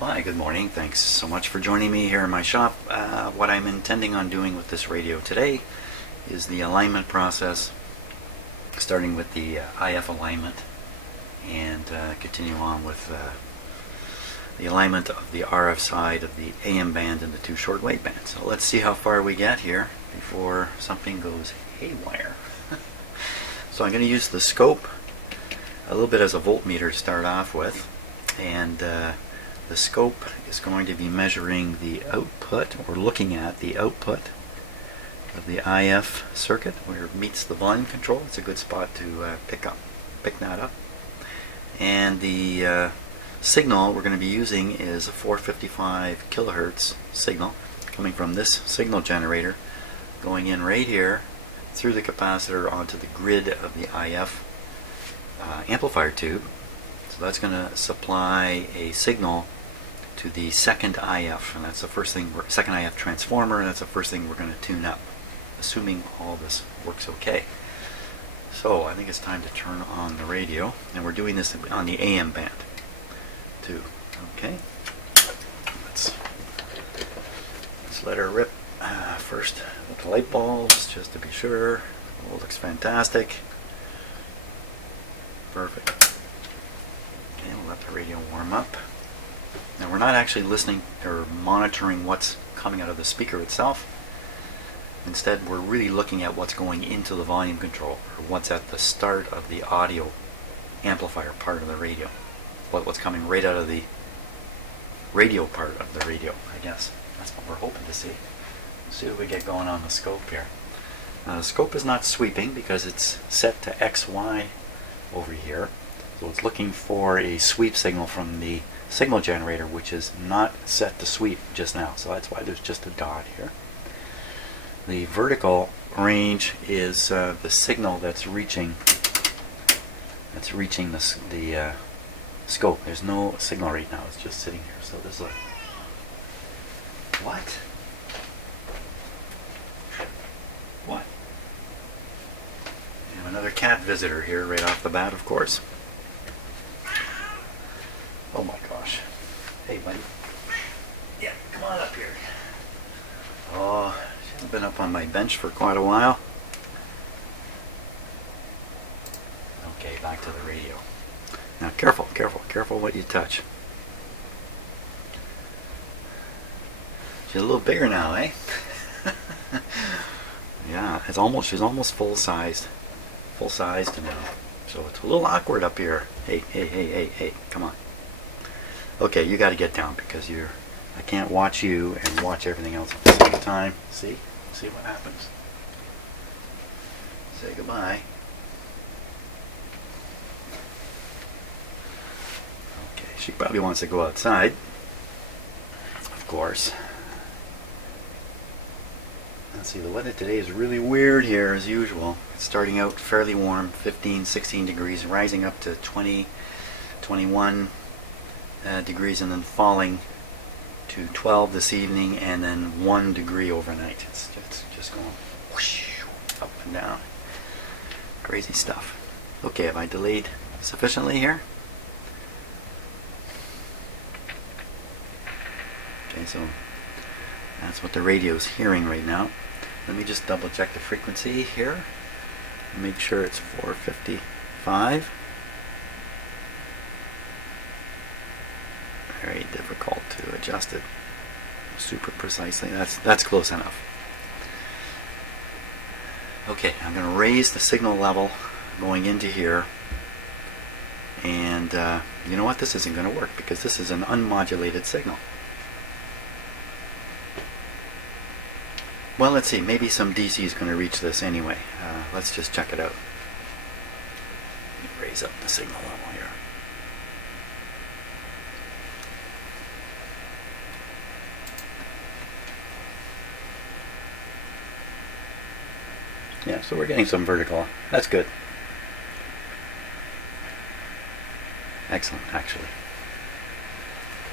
Hi, good morning. Thanks so much for joining me here in my shop. What I'm intending on doing with this radio today is the alignment process, starting with the IF alignment and continue on with the alignment of the RF side of the AM band and the two shortwave bands. So let's see how far we get here before something goes haywire. So I'm going to use the scope a little bit as a voltmeter to start off with, and the scope is going to be measuring the output, or looking at the output of the IF circuit where it meets the volume control. It's a good spot to pick that up. And the signal we're going to be using is a 455 kilohertz signal coming from this signal generator, going in right here through the capacitor onto the grid of the IF amplifier tube. So that's going to supply a signal to the second IF, and that's the first thing, second IF transformer, and that's the first thing we're going to tune up, assuming all this works okay. So I think it's time to turn on the radio, and we're doing this on the AM band too. Okay, let's let her rip first with the light bulbs, just to be sure. Oh, looks fantastic. Perfect. Okay, we'll let the radio warm up. Now we're not actually listening or monitoring what's coming out of the speaker itself. Instead, we're really looking at what's going into the volume control, or what's at the start of the audio amplifier part of the radio. What's coming right out of the radio part of the radio, I guess. That's what we're hoping to see. Let's see what we get going on the scope here. Now the scope is not sweeping because it's set to XY over here. So it's looking for a sweep signal from the signal generator, which is not set to sweep just now. So that's why there's just a dot here. The vertical range is the signal that's reaching the scope. There's no signal right now. It's just sitting here. So there's a what? What? We have another cat visitor here right off the bat, of course. Oh my gosh. Hey, buddy. Yeah, come on up here. Oh, she hasn't been up on my bench for quite a while. Okay, back to the radio. Now, careful, careful, careful what you touch. She's a little bigger now, eh? Yeah, she's almost full-sized now. So it's a little awkward up here. Hey, come on. Okay, you got to get down because I can't watch you and watch everything else at the same time. See what happens. Say goodbye. Okay, she probably wants to go outside, of course. Let's see, the weather today is really weird here as usual. It's starting out fairly warm, 15, 16 degrees, rising up to 20, 21 degrees, and then falling to 12 this evening, and then 1 degree overnight. It's just going whoosh, up and down. Crazy stuff. Okay, have I delayed sufficiently here? Okay, so that's what the radio's hearing right now. Let me just double check the frequency here. Make sure it's 455. Very difficult to adjust it super precisely. That's close enough. Okay, I'm going to raise the signal level going into here, and you know what? This isn't going to work because this is an unmodulated signal. Well, let's see. Maybe some DC is going to reach this anyway. Let's just check it out. Let me raise up the signal level here. Yeah, so we're getting some vertical. That's good. Excellent, actually.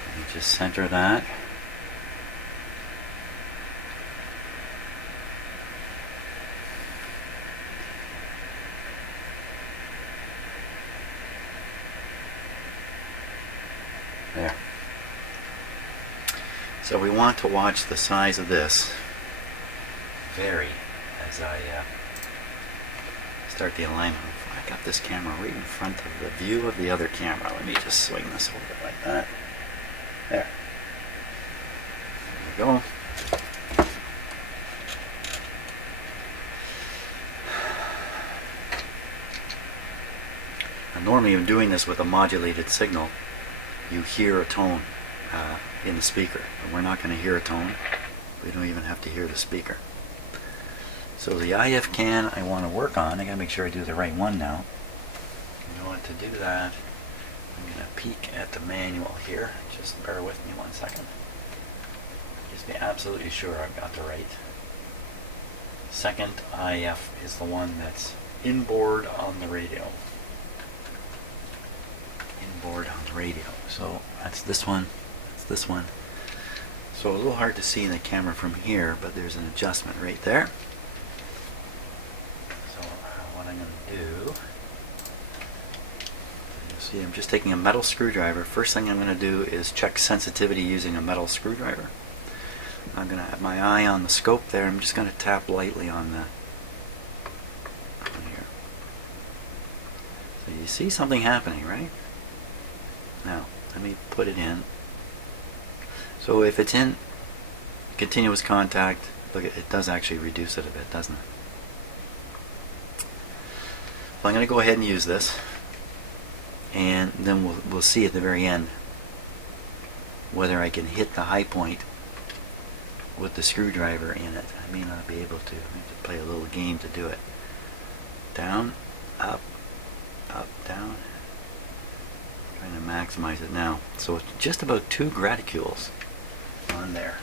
Let me just center that. There. So we want to watch the size of this vary as I start the alignment. I got this camera right in front of the view of the other camera. Let me just swing this a little bit like that. There. There we go. Now, normally I'm doing this with a modulated signal. You hear a tone in the speaker, but we're not going to hear a tone. We don't even have to hear the speaker. So the IF can I want to work on. I got to make sure I do the right one now. In order to do that, I'm going to peek at the manual here. Just bear with me 1 second. Just be absolutely sure I've got the right. Second IF is the one that's inboard on the radio. Inboard on the radio. So that's this one. That's this one. So a little hard to see in the camera from here, but there's an adjustment right there. So what I'm going to do, you see I'm just taking a metal screwdriver. First thing I'm going to do is check sensitivity using a metal screwdriver. I'm going to have my eye on the scope there. I'm just going to tap lightly on the here. So you see something happening, right? Now, let me put it in. So if it's in continuous contact, look, it does actually reduce it a bit, doesn't it? So I'm going to go ahead and use this, and then we'll see at the very end whether I can hit the high point with the screwdriver in it. I may not be able to. I have to play a little game to do it. Down, up, up, down. Trying to maximize it now. So it's just about 2 gradicules on there.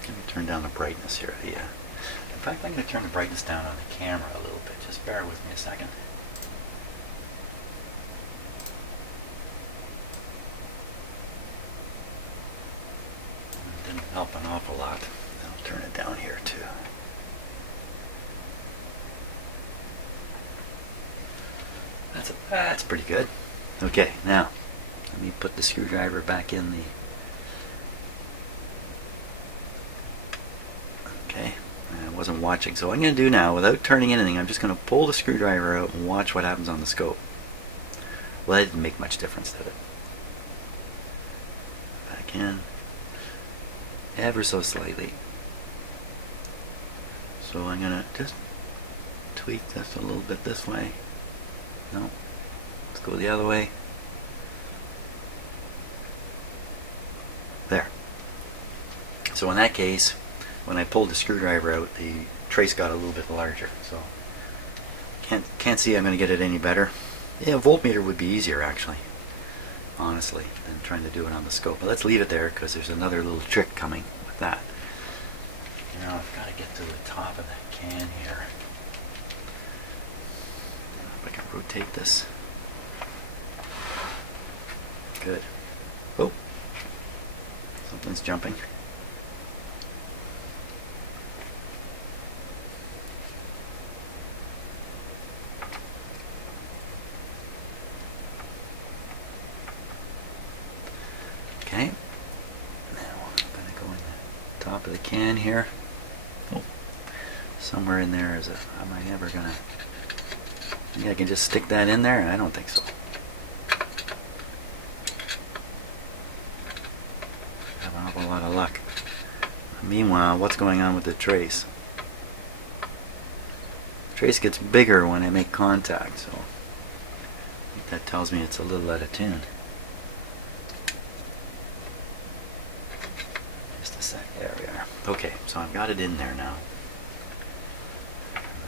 Let me turn down the brightness here. Yeah. In fact, I'm going to turn the brightness down on the camera a little bit. Just bear with me a second. It didn't help an awful lot. I'll turn it down here too. That's pretty good. Okay, now let me put the screwdriver back in the. Okay, I wasn't watching, so what I'm going to do now, without turning anything, I'm just going to pull the screwdriver out and watch what happens on the scope. Well, that didn't make much difference, did it? Back in, ever so slightly. So I'm going to just tweak this a little bit this way. No. Let's go the other way. There. So in that case, when I pulled the screwdriver out, the trace got a little bit larger. So can't see I'm going to get it any better. Yeah, a voltmeter would be easier actually, honestly, than trying to do it on the scope. But let's leave it there because there's another little trick coming with that. Now I've got to get to the top of the can here. If I can rotate this. Good. Oh, something's jumping. Okay. Now I'm going to go in the top of the can here. Oh, somewhere in there is a. Am I ever going to? Maybe I can just stick that in there? I don't think so. Have an awful lot of luck. Meanwhile, what's going on with the trace? The trace gets bigger when I make contact, so I think that tells me it's a little out of tune. Just a sec. There we are. Okay, so I've got it in there now.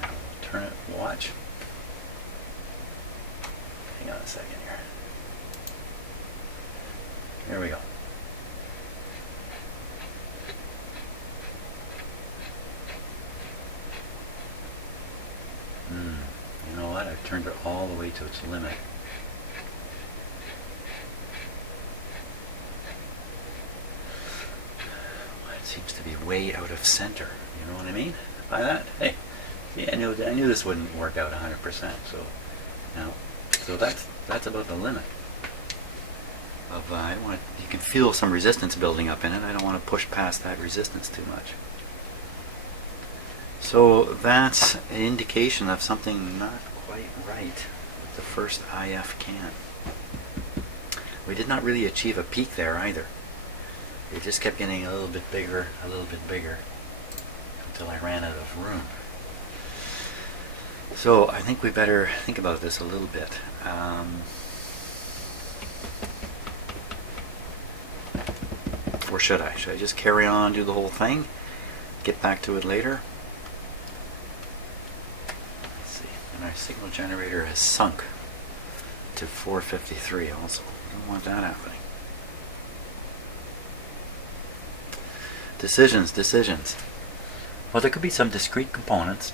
I'll turn it. Watch. Hang on a second here. There we go. You know what? I've turned it all the way to its limit. Well, it seems to be way out of center. You know what I mean by that? Hey, yeah, I knew this wouldn't work out 100%. So now, that's about the limit. I don't want you can feel some resistance building up in it. I don't want to push past that resistance too much. So that's an indication of something not quite right with the first IF can. We did not really achieve a peak there either. It just kept getting a little bit bigger, until I ran out of room. So I think we better think about this a little bit. Or should I? Should I just carry on, do the whole thing, get back to it later? Let's see. And our signal generator has sunk to 453 also. I don't want that happening. Decisions. Well, there could be some discrete components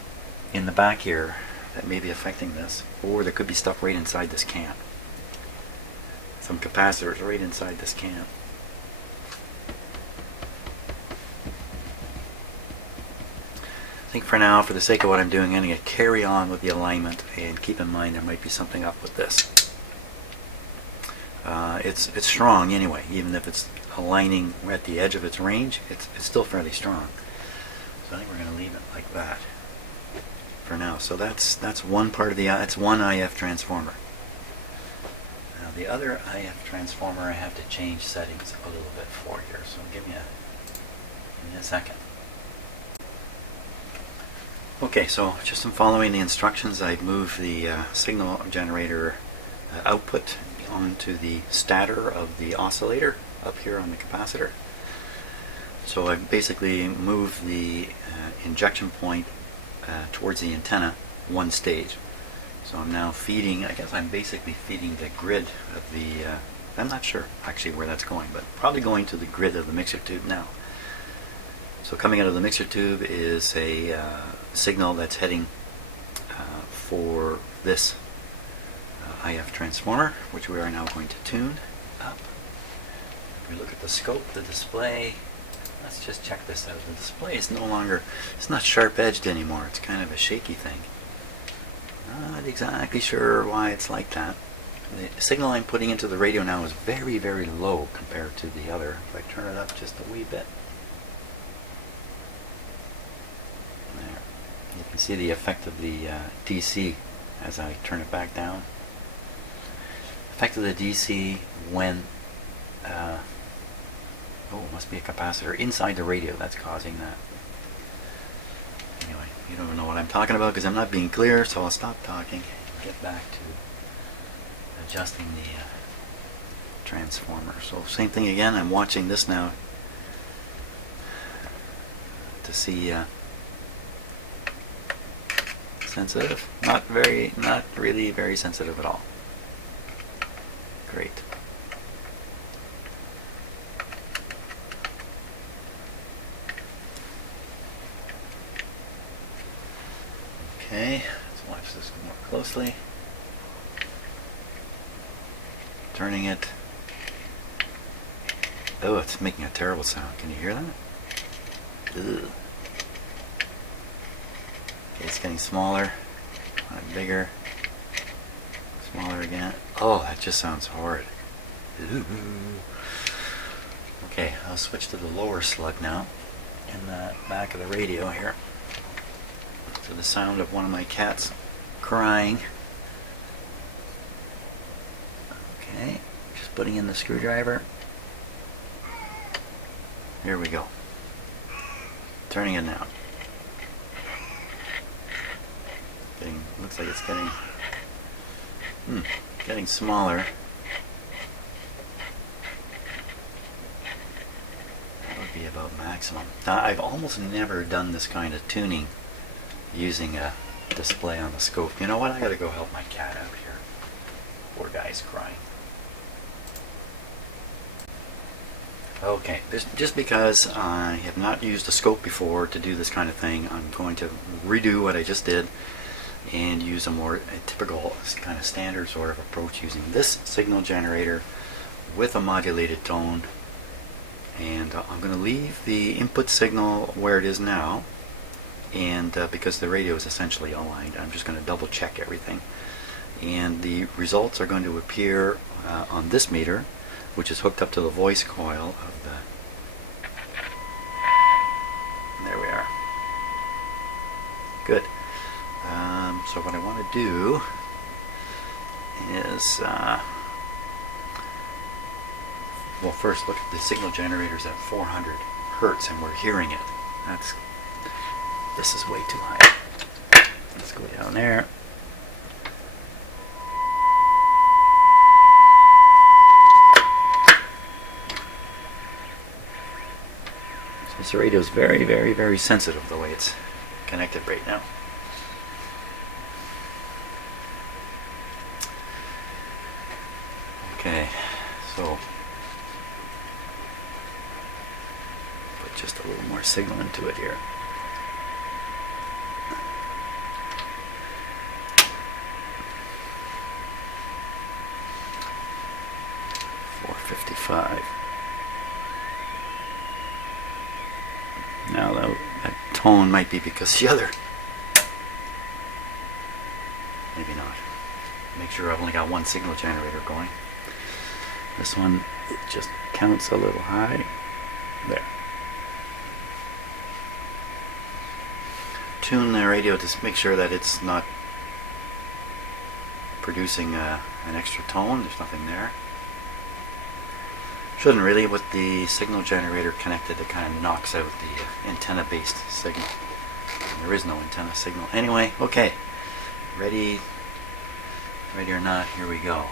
in the back here that may be affecting this, or there could be stuff right inside this can. Some capacitors right inside this can. I think for now, for the sake of what I'm doing, I'm going to carry on with the alignment and keep in mind there might be something up with this. It's strong anyway, even if it's aligning at the edge of its range, it's still fairly strong. So I think we're going to leave it like that for now. So that's one part of that's one IF transformer. Now the other IF transformer I have to change settings a little bit for here. So give me a second. Okay, so just in following the instructions, I've moved the signal generator output onto the stator of the oscillator up here on the capacitor. So I basically moved the injection point towards the antenna one stage. So I'm now feeding, I guess I'm basically feeding the grid of the, I'm not sure actually where that's going, but probably going to the grid of the mixer tube now. So coming out of the mixer tube is a signal that's heading for this IF transformer, which we are now going to tune up. If we look at the scope, the display, let's just check this out. The display is no longer, it's not sharp edged anymore. It's kind of a shaky thing. Not exactly sure why it's like that. The signal I'm putting into the radio now is very, very low compared to the other. If I turn it up just a wee bit, there. You can see the effect of the DC as I turn it back down. Effect of the DC when it must be a capacitor inside the radio that's causing that. Anyway, you don't know what I'm talking about because I'm not being clear, so I'll stop talking and get back to adjusting the transformer. So same thing again, I'm watching this now to see sensitive. Not really very sensitive at all. Great. Okay, let's watch this more closely. Turning it. Oh, it's making a terrible sound. Can you hear that? Ugh. Okay, it's getting smaller, bigger, smaller again. Oh, that just sounds horrid. Ooh. Okay, I'll switch to the lower slug now in the back of the radio here. So the sound of one of my cats crying. Okay, just putting in the screwdriver. Here we go. Turning it now. Looks like it's getting smaller. That would be about maximum. Now, I've almost never done this kind of tuning using a display on the scope. You know what? I gotta go help my cat out here. Poor guy's crying. Okay, just because I have not used a scope before to do this kind of thing, I'm going to redo what I just did and use a more typical kind of standard sort of approach using this signal generator with a modulated tone. And I'm going to leave the input signal where it is now, and because the radio is essentially aligned, I'm just going to double check everything. And the results are going to appear on this meter which is hooked up to the voice coil of the... There we are. Good. So what I want to do is, well, first look at the signal generators at 400 hertz, and we're hearing it. This is way too high. Let's go down there. So this radio is very, very, very sensitive the way it's connected right now. Okay, so put just a little more signal into it here. Now that tone might be because the other, maybe not. Make sure I've only got one signal generator going. This one, it just counts a little high. There. Tune the radio to make sure that it's not producing an extra tone. There's nothing there. Shouldn't really. With the signal generator connected, it kind of knocks out the antenna based signal. There is no antenna signal. Anyway, okay. Ready or not, here we go.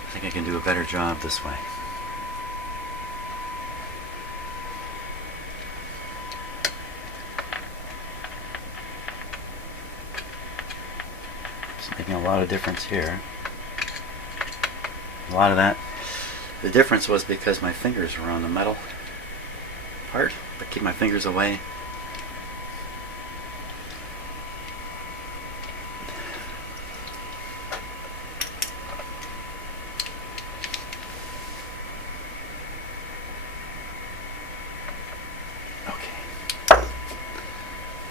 I think I can do a better job this way. It's making a lot of difference here. A lot of that. The difference was because my fingers were on the metal part. I keep my fingers away.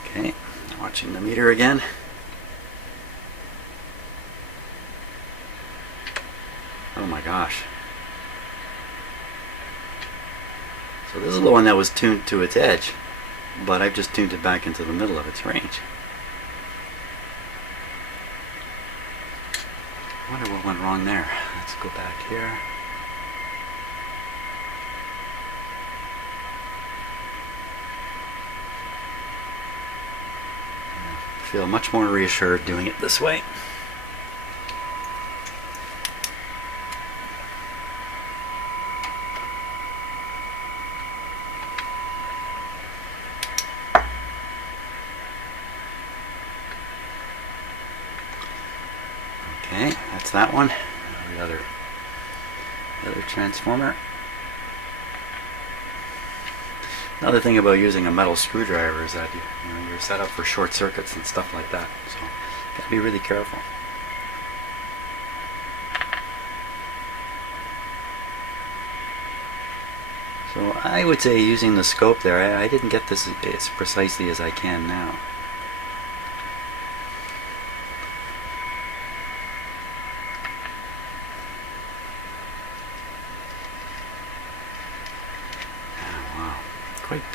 Okay, watching the meter again. Oh my gosh. So this is the one that was tuned to its edge, but I've just tuned it back into the middle of its range. I wonder what went wrong there. Let's go back here. I feel much more reassured doing it this way. Okay, that's that one. The other transformer. Another thing about using a metal screwdriver is that you're set up for short circuits and stuff like that, so you gotta be really careful. So I would say using the scope there, I didn't get this as precisely as I can now.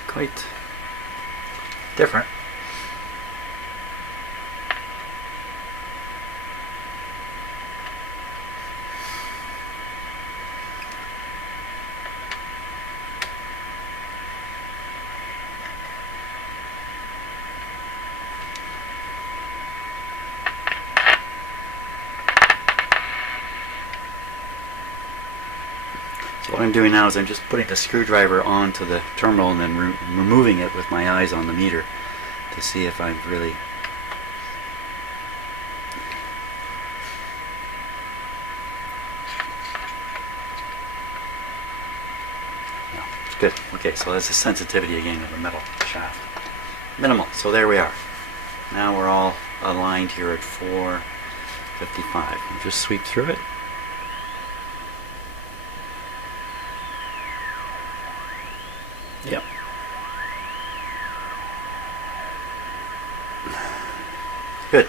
Quite different. So what I'm doing now is I'm just putting the screwdriver onto the terminal and then removing it with my eyes on the meter to see if I've really... No, it's good. Okay, so that's the sensitivity again of the metal shaft. Minimal. So there we are. Now we're all aligned here at 455. I'll just sweep through it. Yep. Good.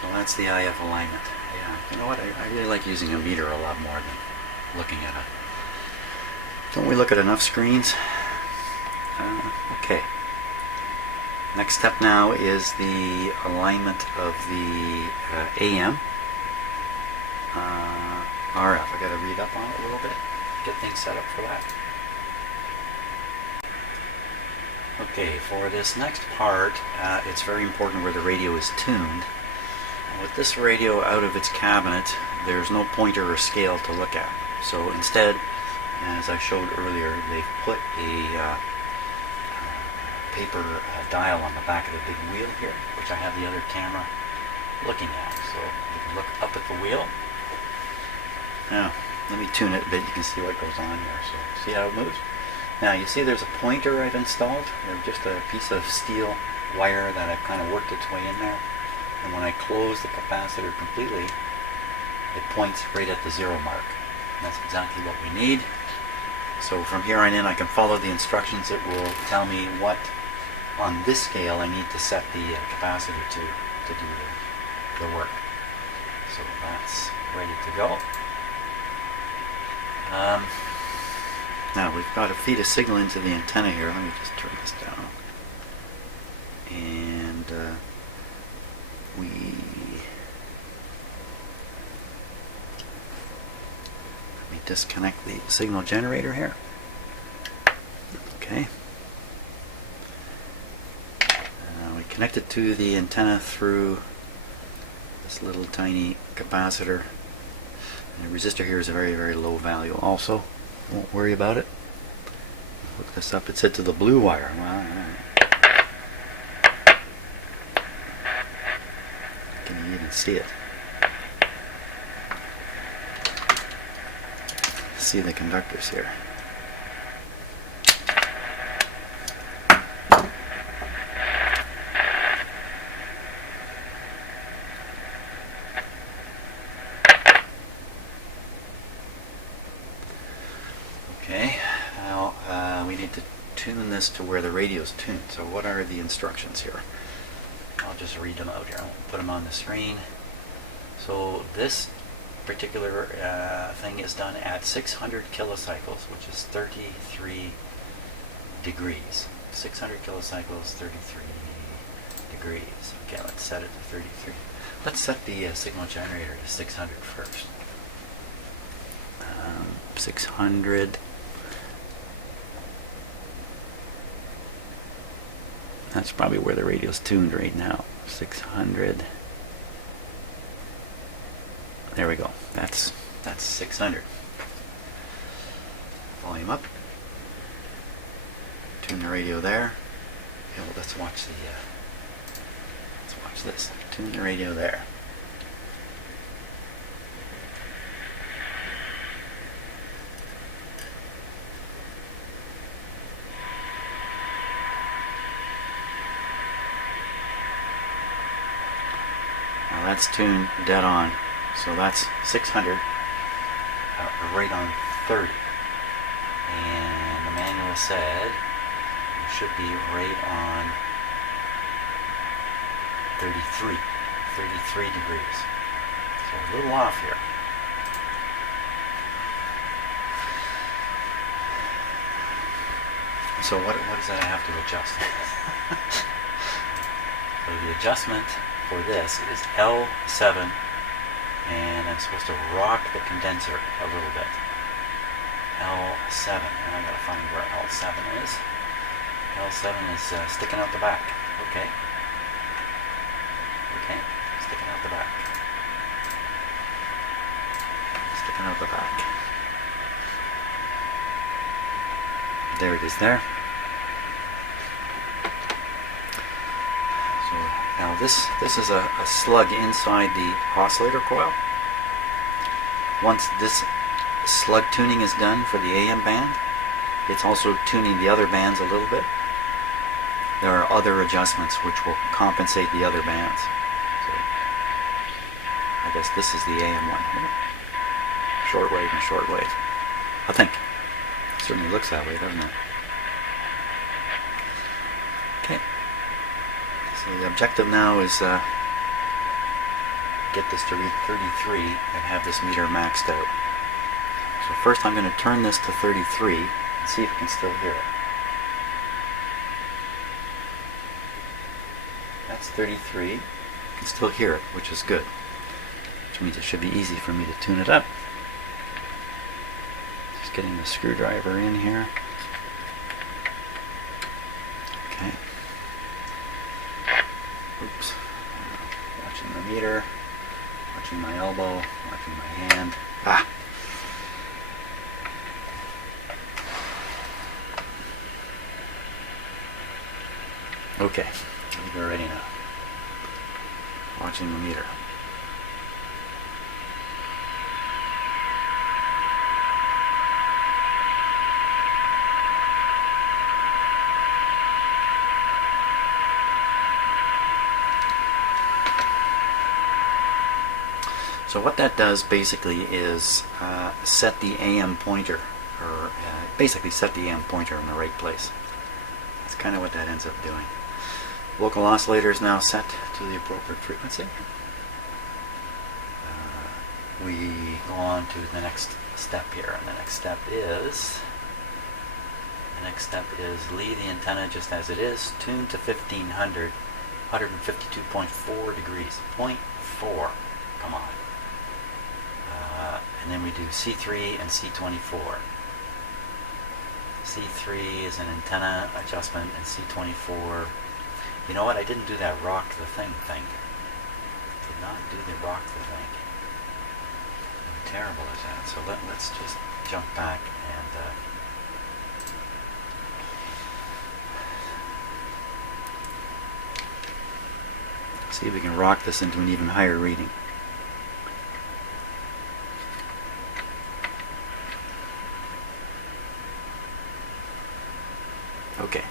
So that's the IF alignment. Yeah, you know what? I really like using a meter a lot more than looking at a... Don't we look at enough screens? Okay. Next step now is the alignment of the AM. RF. I got to read up on it a little bit. Get things set up for that. Okay, for this next part, it's very important where the radio is tuned. With this radio out of its cabinet, there's no pointer or scale to look at. So instead, as I showed earlier, they've put a paper dial on the back of the big wheel here, which I have the other camera looking at. So you can look up at the wheel. Now, let me tune it a bit. You can see what goes on here. So see how it moves? Now you see there's a pointer I've installed. There's just a piece of steel wire that I've kind of worked its way in there. And when I close the capacitor completely, it points right at the 0 mark. And that's exactly what we need. So from here on in I can follow the instructions. It will tell me what on this scale I need to set the capacitor to do the work. So that's ready to go. Now we've got to feed a signal into the antenna here. Let me just turn this down. And let me disconnect the signal generator here. Okay. We connect it to the antenna through this little tiny capacitor. And the resistor here is a very, very low value also. Won't worry about it. Hook this up. It's set to the blue wire. Can you even see it? See the conductors here. Okay, now we need to tune this to where the radio is tuned. So what are the instructions here? I'll just read them out here. I'll put them on the screen. So this particular thing is done at 600 kilocycles, which is 33 degrees. 600 kilocycles, 33 degrees. Okay, let's set it to 33. Let's set the signal generator to 600 first. 600. That's probably where the radio's tuned right now. 600. There we go. That's 600. Volume up. Tune the radio there. Okay, well, let's watch this. Tune the radio there. That's tuned dead on, so that's 600, right on 30, and the manual said it should be right on 33 degrees, so a little off here. So what is that I have to adjust? So the adjustment for this is L7, and I'm supposed to rock the condenser a little bit. L7, and I gotta find where L7 is. L7 is sticking out the back. Okay, sticking out the back. Sticking out the back. There it is there. Now this is a slug inside the oscillator coil. Once this slug tuning is done for the AM band, it's also tuning the other bands a little bit. there are other adjustments which will compensate the other bands. So I guess this is the AM one. Shortwave and shortwave. I think. It certainly looks that way, doesn't it? Okay. So the objective now is get this to read 33 and have this meter maxed out. So first I'm going to turn this to 33 and see if we can still hear it. That's 33. You can still hear it, which is good. Which means it should be easy for me to tune it up. Just getting the screwdriver in here. Okay. Oops. Watching the meter. Watching my elbow. Watching my hand. Ah! Okay. I think we're ready now. Watching the meter. So what that does basically is set the AM pointer, or basically set the AM pointer in the right place. That's kind of what that ends up doing. Local oscillator is now set to the appropriate frequency. We go on to the next step here, and the next step is leave the antenna just as it is, tune to 1500, 152.4 degrees, 0.4, come on. And then we do C3 and C24. C3 is an antenna adjustment, and C24, you know what, I didn't do that rock the thing. Did not do the rock the thing. How terrible is that? So let's just jump back and see if we can rock this into an even higher reading. Okay.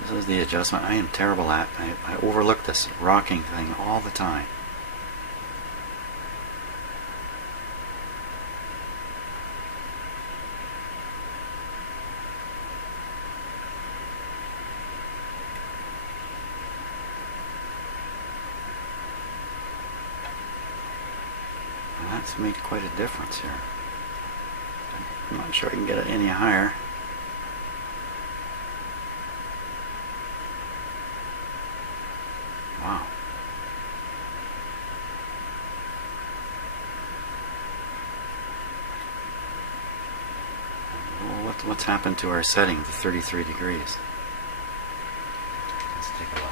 This is the adjustment I am terrible at. I overlook this rocking thing all the time. That's made quite a difference here. I'm not sure I can get it any higher. Wow. Well, what's happened to our setting to 33 degrees? Let's take a look.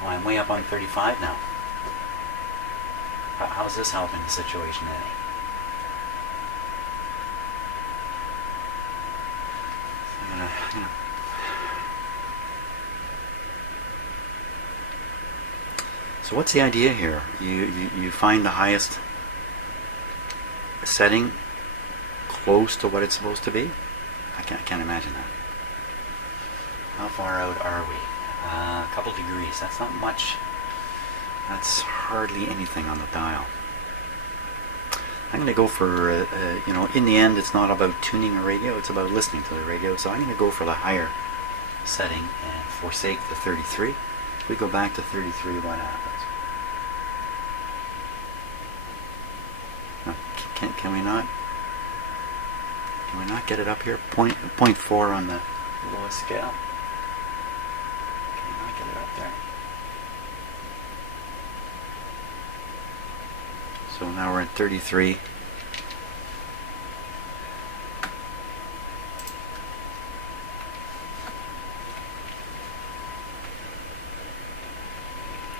Well, I'm way up on 35 now. How's this helping the situation any? So what's the idea here? You find the highest setting close to what it's supposed to be? I can't imagine that. How far out are we? A couple degrees. That's not much. That's hardly anything on the dial. I'm going to go for, in the end it's not about tuning a radio, it's about listening to the radio. So I'm going to go for the higher setting and forsake the 33. If we go back to 33, what happens? No, can we not? Can we not get it up here? 0.4 on the lowest scale. Can we not get it up there? So now we're at 33.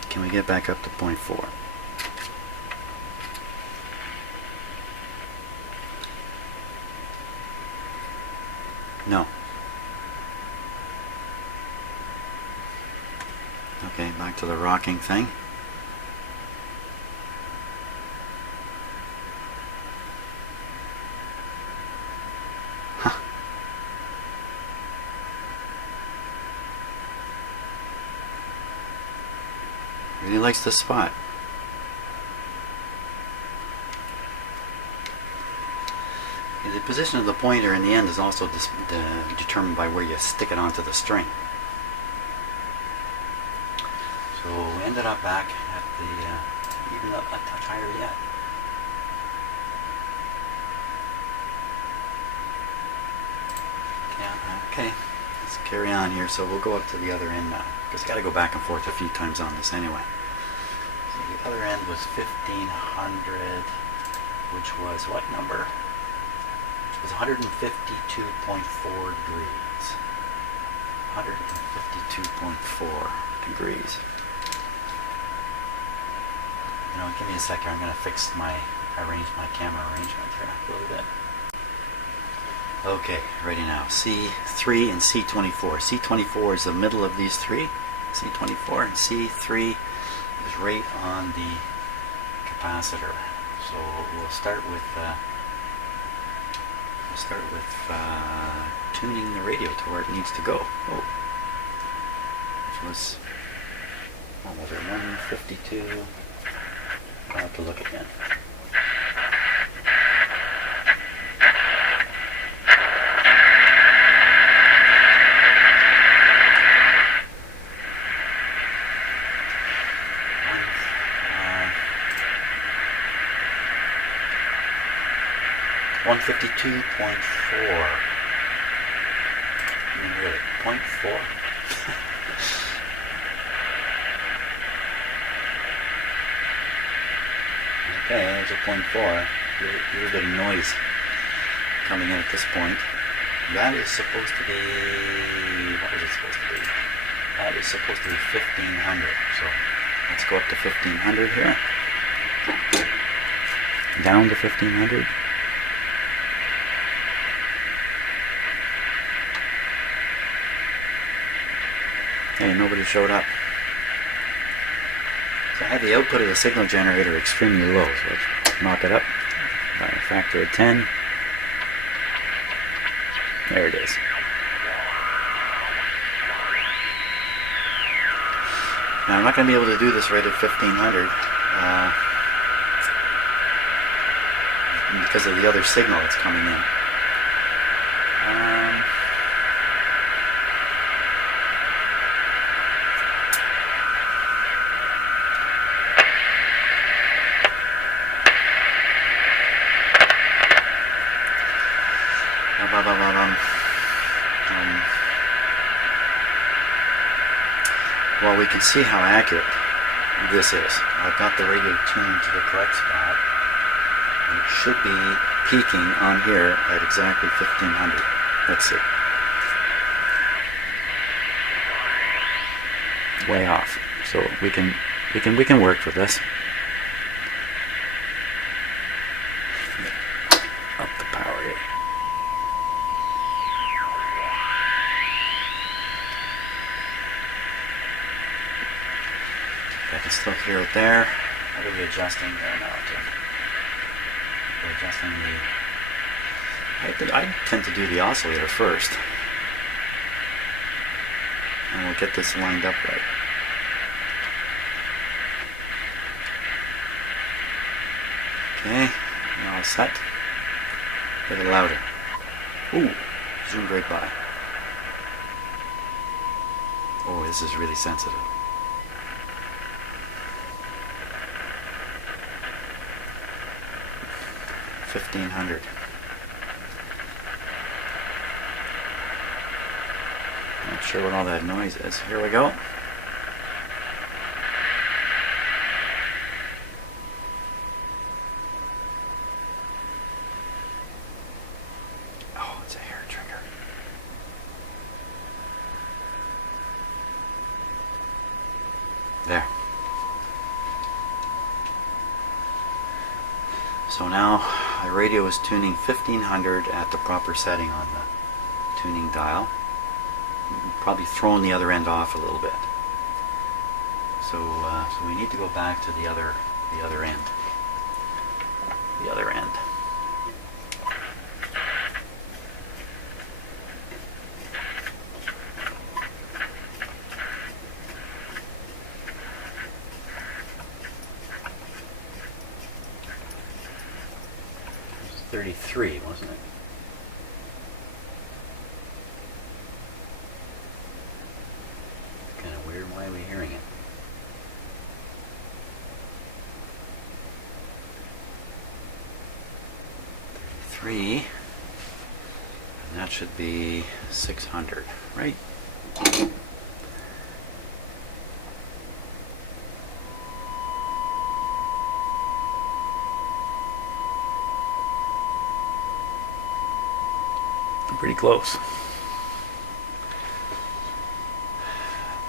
Can we get back up to 0.4? No. Okay, back to the rocking thing. Huh. Really likes this spot. The position of the pointer in the end is also determined by where you stick it onto the string. So we ended up back at the, even a touch higher yet. Yeah, okay, let's carry on here. So we'll go up to the other end now, because I got to go back and forth a few times on this anyway. So the other end was 1500, which was what number? Which was 152.4 degrees. 152.4 degrees. You know, give me a second. I'm going to fix my camera arrangement here a little bit. Okay, ready now. C3 and C24. C24 is the middle of these three. C24 and C3 is right on the capacitor. So we'll start with tuning the radio to where it needs to go. Oh, which was, what was it? 152. I'll have to look again. One 152.4. I mean, really, 0.4. Okay, there's a 0.4. A little bit of noise coming in at this point. That is supposed to be, what is it supposed to be? That is supposed to be 1500. So let's go up to 1500 here. Down to 1500. Hey, nobody showed up. So I had the output of the signal generator extremely low, so let's knock it up by a factor of 10. There it is. Now I'm not going to be able to do this right at 1500 because of the other signal that's coming in. Well, we can see how accurate this is. I've got the radio tuned to the correct spot. It should be peaking on here at exactly 1500. Let's see. Way off. So we can work with this. Up the power here. I can still hear it there. What are we adjusting there now? We're adjusting the... I tend to do the oscillator first. And we'll get this lined up right. Okay, now all set. Get it louder. Ooh, zoomed right by. Oh, this is really sensitive. $1,500. Not sure what all that noise is. Here we go. Oh, it's a hair trigger. There. So now the radio is tuning 1500 at the proper setting on the tuning dial. Probably thrown the other end off a little bit. So we need to go back to the other end. The other end. It was 33, wasn't it? Kind of weird. Why are we hearing it? 33, and that should be 600, right? Pretty close.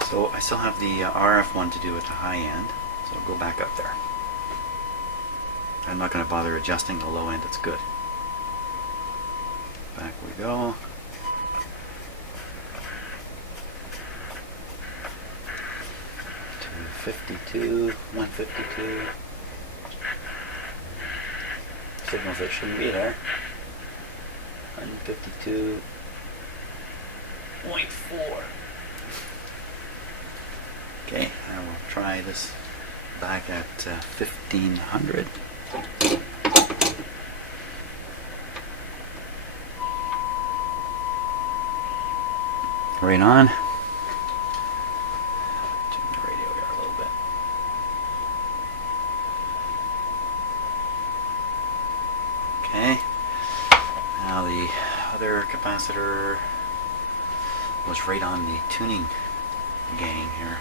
So I still have the RF one to do at the high end, so I'll go back up there. I'm not going to bother adjusting the low end, it's good. Back we go. To 52, 152. Signals that shouldn't be there. 152.4. Okay, I will try this back at 1500. Right on. Tune the radio here a little bit. Okay. Now the other capacitor was right on the tuning gang here.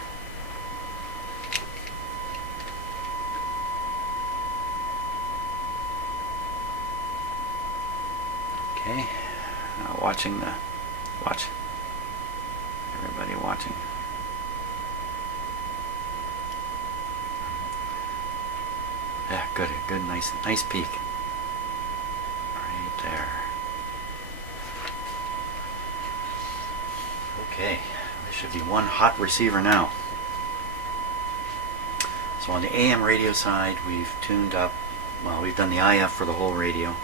Okay. Now watching the watch. Everybody watching. Yeah, good, nice peak. Right there. Okay, there should be one hot receiver now. So on the AM radio side, we've tuned up, well, we've done the IF for the whole radio,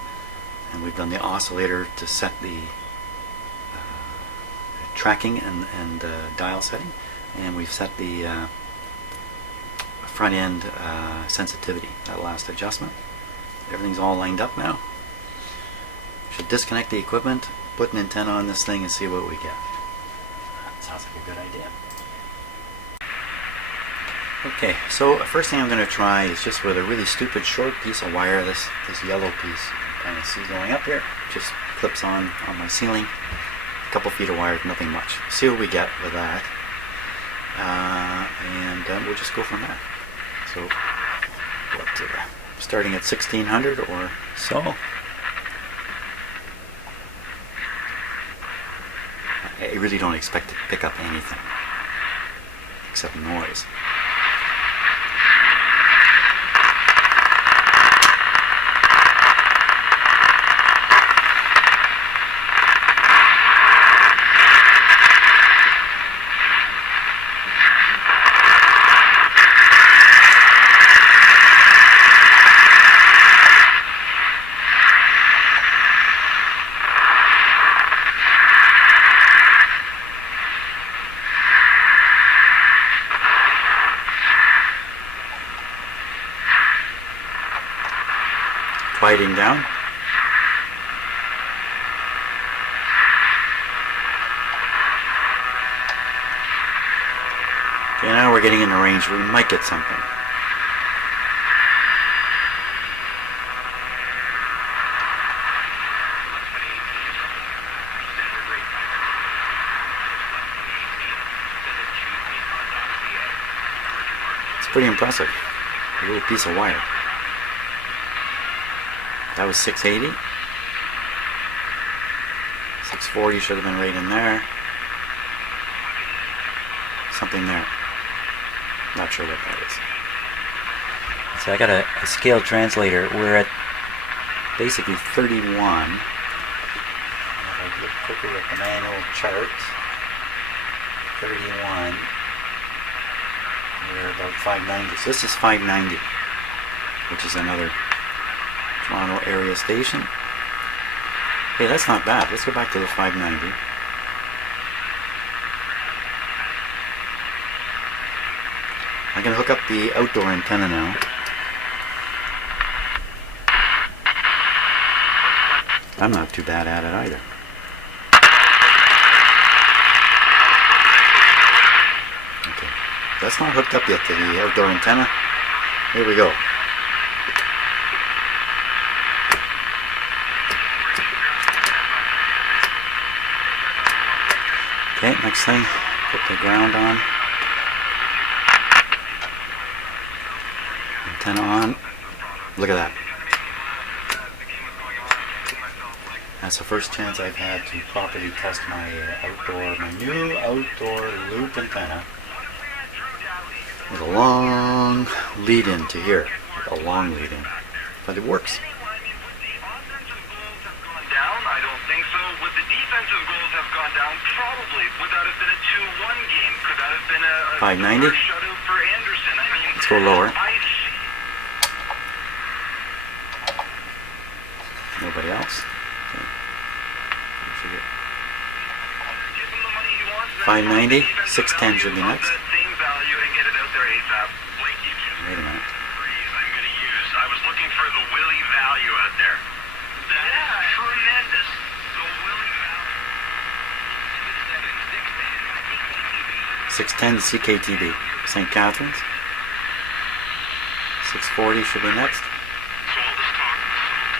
and we've done the oscillator to set the tracking and dial setting, and we've set the front end sensitivity, that last adjustment. Everything's all lined up now. Should disconnect the equipment, put an antenna on this thing, and see what we get. That sounds like a good idea. Okay, so first thing I'm going to try is just with a really stupid short piece of wire, this yellow piece, you can kind of see going up here, just clips on my ceiling. A couple feet of wire, nothing much. See what we get with that, and we'll just go from there. So, starting at 1600 or so. I really don't expect to pick up anything except noise. Quieting down. Okay, now we're getting in the range where we might get something. It's pretty impressive. A little piece of wire. That was 680. 640 should have been right in there. Something there. Not sure what that is. So I got a scale translator. We're at basically 31. If I look quickly at the manual chart. 31. We're about 590. So this is 590, which is another Toronto area station. Hey, that's not bad. Let's go back to the 590. I'm going to hook up the outdoor antenna now. I'm not too bad at it either. Okay, that's not hooked up yet to the outdoor antenna. Here we go. Okay, next thing, put the ground on. Antenna on. Look at that. That's the first chance I've had to properly test my new outdoor loop antenna. With a long lead-in to here. A long lead-in. But it works. I don't think so. Would the defensive goals have gone down? Probably. Would that have been a 2-1 game? Could that have been a 590? shutout for Anderson? I mean, let's go lower. Nobody else? Okay. 590, 610 should be next. Wait a minute. I was looking for the Willie value out there. That is tremendous. The Willie value. 610 CKTB. St. Catharines. 640 should be next. So all this talk,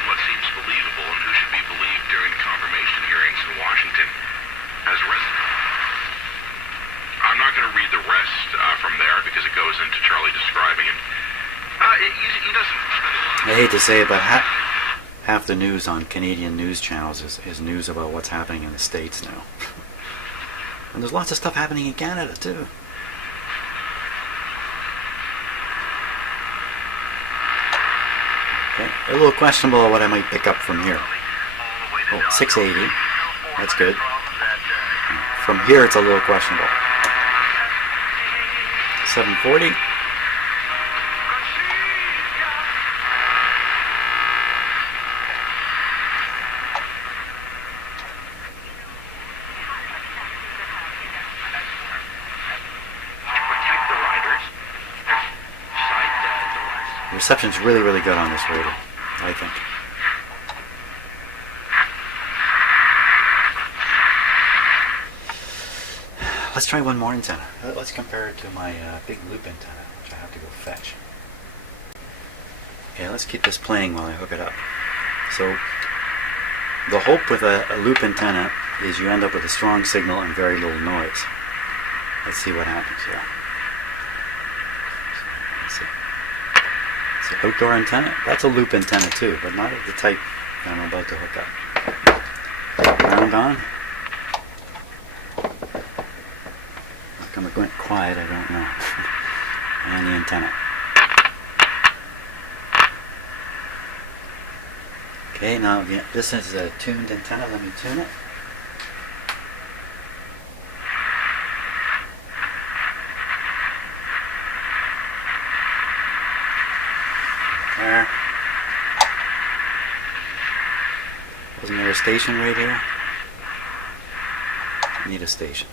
what seems believable and who should be believed during confirmation hearings in Washington as I'm not going to read the rest from there because it goes into Charlie describing it. He doesn't spend a lot of... I hate to say it, but half the news on Canadian news channels is news about what's happening in the States now. And there's lots of stuff happening in Canada too. Okay, a little questionable what I might pick up from here. Oh, 680. That's good. From here it's a little questionable. 740. The reception's really, really good on this radio, I think. Let's try one more antenna. Let's compare it to my big loop antenna, which I have to go fetch. Okay, let's keep this playing while I hook it up. So, the hope with a loop antenna is you end up with a strong signal and very little noise. Let's see what happens here. Let's see. It's an outdoor antenna. That's a loop antenna too, but not of the type that I'm about to hook up. Ground on. How come it went quiet? I don't know. And the antenna. Okay, now this is a tuned antenna. Let me tune it. There. Wasn't there a station right here? Need a station.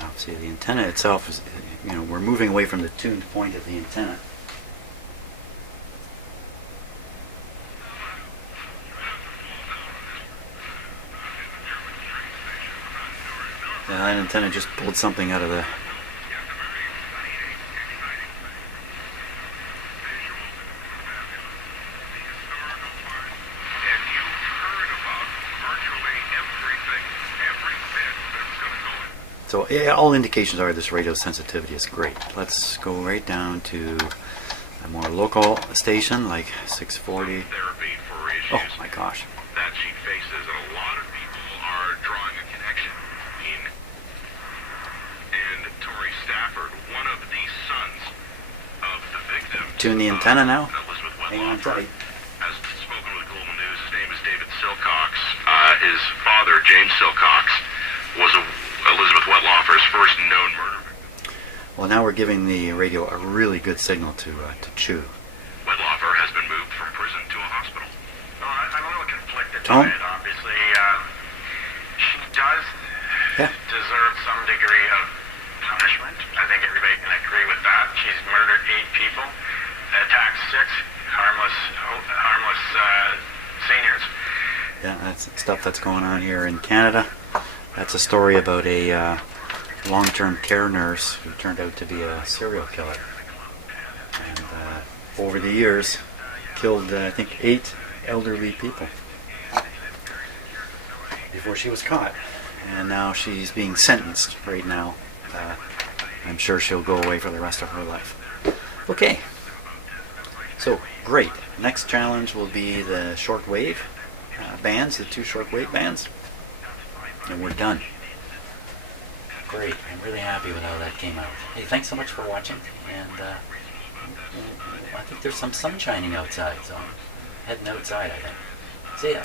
Now, see, the antenna itself is, we're moving away from the tuned point of the antenna. Yeah, that antenna just pulled something out of the... So yeah, all indications are this radio sensitivity is great. Let's go right down to a more local station like 640. Oh my gosh. That she faces, and a lot of people are drawing a connection between and Tori Stafford, one of the sons of the victim. Tune the antenna now. Elizabeth Hang on tight. Has spoken with Global News. His name is David Silcock. his father, James Silcox, was Elizabeth Wettlaufer's first known murder victim. Well, now we're giving the radio a really good signal to chew. Wettlaufer has been moved from prison to a hospital. No, I'm a little conflicted Tom? by it, obviously. She does Yeah. deserve some degree of punishment. I think everybody can agree with that. She's murdered 8 people, attacked 6 harmless seniors. Yeah, that's stuff that's going on here in Canada. That's a story about a long-term care nurse who turned out to be a serial killer. And over the years, killed, I think, 8 elderly people before she was caught. And now she's being sentenced right now. I'm sure she'll go away for the rest of her life. Okay. So, great. Next challenge will be the shortwave bands, the 2 shortwave bands. And we're done. Great. I'm really happy with how that came out. Hey, thanks so much for watching. And I think there's some sun shining outside, so I'm heading outside, I think. See ya.